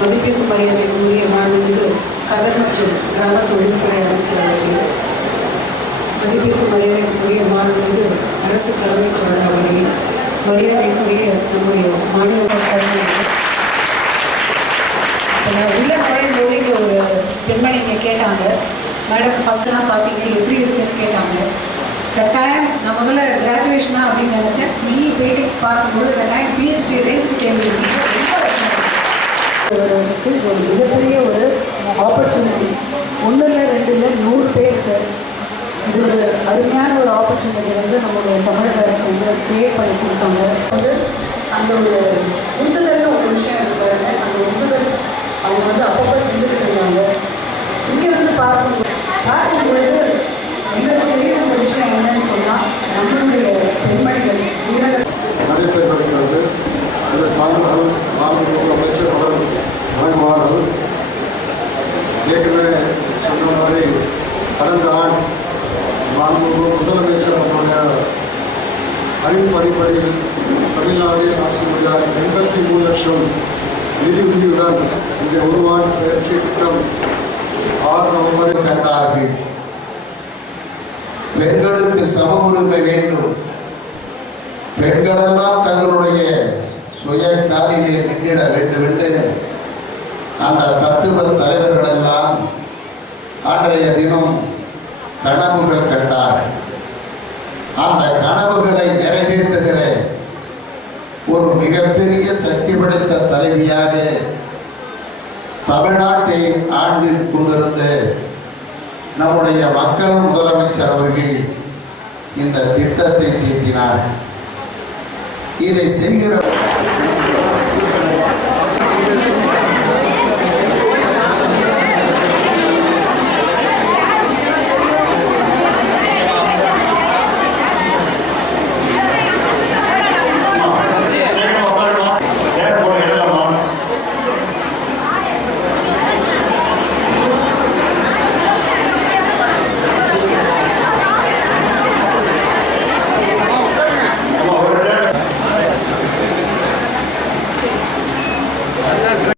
மதிப்பிற்கும் மரியாதைக்கும் உரிய மாண்புமிகு கதர் மற்றும் கிராம தொழில்துறை அமைச்சர் அவர்களே, மதிப்பிற்கும் மரியாதைக்கும் உரிய மாண்புமிகு அரசு தலைமை செயலர் அவர்களே, மரியாதைக்குரிய நம்முடைய மாநில உள்ள நுழையும் போது இங்கே ஒரு பெண்மணி இங்கே கேட்டாங்க, மேடம் ஃபஸ்ட்டெல்லாம் பார்த்தீங்க எப்படி இருக்குன்னு கேட்டாங்க. கட்டாயம் நான் முதல்ல கிராஜுவேஷனா அப்படின்னு நினச்சேன். ஃபுல்லி வெயிட்டிங்ஸ் பார்க்கும்போது கட்டாயம் பிஹெச்டி ரேஞ்சுக்கு தேர்ந்தெடுத்தீங்க. ரொம்ப ஒரு மிகப்பெரிய ஒரு ஆப்பர்ச்சுனிட்டி. 1 இல்லை 2 இல்லை 100 பேருக்கு இது ஒரு அருமையான ஒரு ஆப்பர்ச்சுனிட்டி நம்மளுடைய தமிழக அரசு கிரியேட் பண்ணி கொடுத்தாங்க. அந்த ஒரு உந்துதல்னு ஒரு விஷயம் இருக்கிறாங்க. அந்த உந்துதல் அவங்க அப்பப்போ செஞ்சுக்கிட்டு இருந்தாங்க. இங்கே பார்க்கும்பொழுது எங்களுக்கு தெரிய அந்த விஷயம் என்னன்னு சொன்னால், நம்மளுடைய பெண்மணிகள் நடைபெறுகிறது. அந்த சான்றுகள் மாண்புமிகு அமைச்சர் அவர்கள் வழங்குவார்கள். ஏற்கனவே சொன்ன மாதிரி கடந்த ஆண்டு மாண்புமிகு முதலமைச்சர் அவர்களுடைய அறிவிப்பு அடிப்படையில் தமிழ்நாட்டில் ஆசிரியர் 83 லட்சம் நிதி உதவியுடன் இந்த உருவான பயிற்சி திட்டம் 6 நவம்பரில் கண்டார்கள். பெண்களுக்கு சம உரிமை வேண்டும், பெண்களெல்லாம் தங்களுடைய சுய காலிலே நின்றிட வேண்டும் என்று அந்த தத்துவ தலைவர்கள் எல்லாம் அன்றைய தினம் கனவுகள் கண்டார்கள். அந்த கனவுகளை நிறைவேற்றுகிற ஒரு மிகப்பெரிய சக்தி படைத்த தலைவியாக தமிழ்நாட்டை ஆண்டு கொண்டிருந்த நம்முடைய மக்கள் முதலமைச்சர் அவர்கள் இந்த திட்டத்தை தீட்டினார். இதை செய்கிற